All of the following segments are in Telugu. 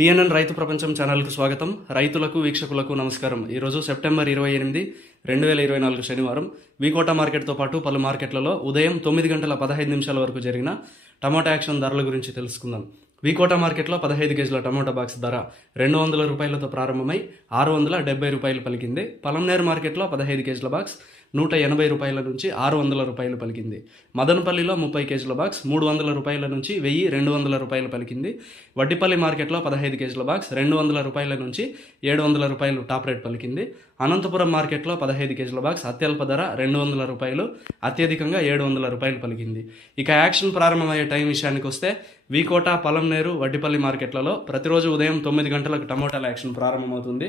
పిఎన్ఎన్ రైతు ప్రపంచం ఛానల్కు స్వాగతం రైతులకు వీక్షకులకు నమస్కారం ఈరోజు సెప్టెంబర్ ఇరవై ఎనిమిది రెండు వేల ఇరవై నాలుగు శనివారం వికోట మార్కెట్తో పాటు పలు మార్కెట్లలో ఉదయం తొమ్మిది గంటల పదహైదు నిమిషాల వరకు జరిగిన టమాటా యాక్షన్ ధరల గురించి తెలుసుకుందాం వికోట మార్కెట్లో పదహైదు కేజీల టమాటా బాక్స్ ధర రెండు వందల రూపాయలతో ప్రారంభమై ఆరు వందల డెబ్బై రూపాయలు పలికింది పలంనేరు మార్కెట్లో పదహైదు కేజీల బాక్స్ నూట ఎనభై రూపాయల నుంచి ఆరు వందల రూపాయలు పలికింది మదనపల్లిలో ముప్పై కేజీల బాక్స్ మూడు వందల రూపాయల నుంచి వెయ్యి రెండు వందల రూపాయలు పలికింది వడ్డిపల్లి మార్కెట్లో పదహైదు కేజీల బాక్స్ రెండు వందల రూపాయల నుంచి ఏడు వందల రూపాయలు టాప్ రేట్ పలికింది అనంతపురం మార్కెట్లో పదహైదు కేజీల బాక్స్ అత్యల్ప ధర రెండు వందల రూపాయలు అత్యధికంగా ఏడు వందల రూపాయలు పలికింది ఇక యాక్షన్ ప్రారంభమయ్యే టైం విషయానికి వస్తే వికోట పలంనేరు వడ్డిపల్లి మార్కెట్లలో ప్రతిరోజు ఉదయం తొమ్మిది గంటలకు టమోటాల యాక్షన్ ప్రారంభమవుతుంది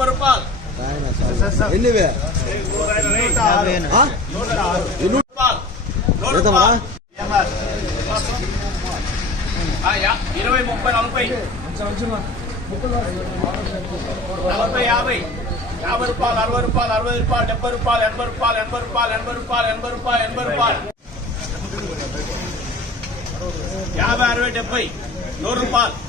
பொறுப்பால் என்னவே இருபது முப்பது நாற்பது அறுபது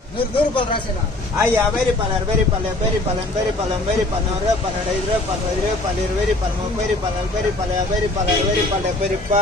ஐயா வெறி பலர் வெறி பல வெறி பலன் வெறி பலன் வெறி பண்ண ஒரு பன்னெண்டு இருபது பன்னெண்டு இருபது பல்லி வெறி பலன் வெறி பலன் வெறி பல வெறி பல வெறி பல பெரிப்பா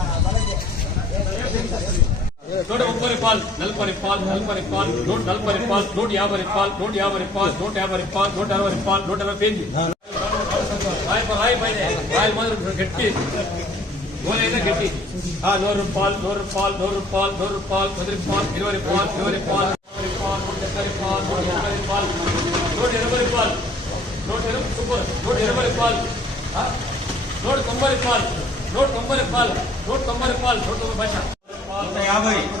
பால் நல்பரை பால் நல்பரை பால் நோட் நல்பரை பால் நோட் யாபரை பால் நோட் யாபரை பால் நோட் யாபரை பால் நோட் யாபரை பால் நோட் யாபரை பால் நோட் யாபரை பால் ராய் பால் ராய் பால் ராய் மாதிரி கெட்டி போலே என்ன கெட்டி ஆ நோறு பால் நோறு பால் நோறு பால் நோறு பால் நோறு பால் இருவரை பால் இருவரை பால் இருவரை பால் நோட் பால் நோட் பால் நோட் இருவரை பால் நோட் இரு சூப்பர் நோட் இருவரை பால் நோட் கம்பரை பால் நோட் கம்பரை பால் நோட் கம்பரை பால் நோட் கம்பரை பால் 50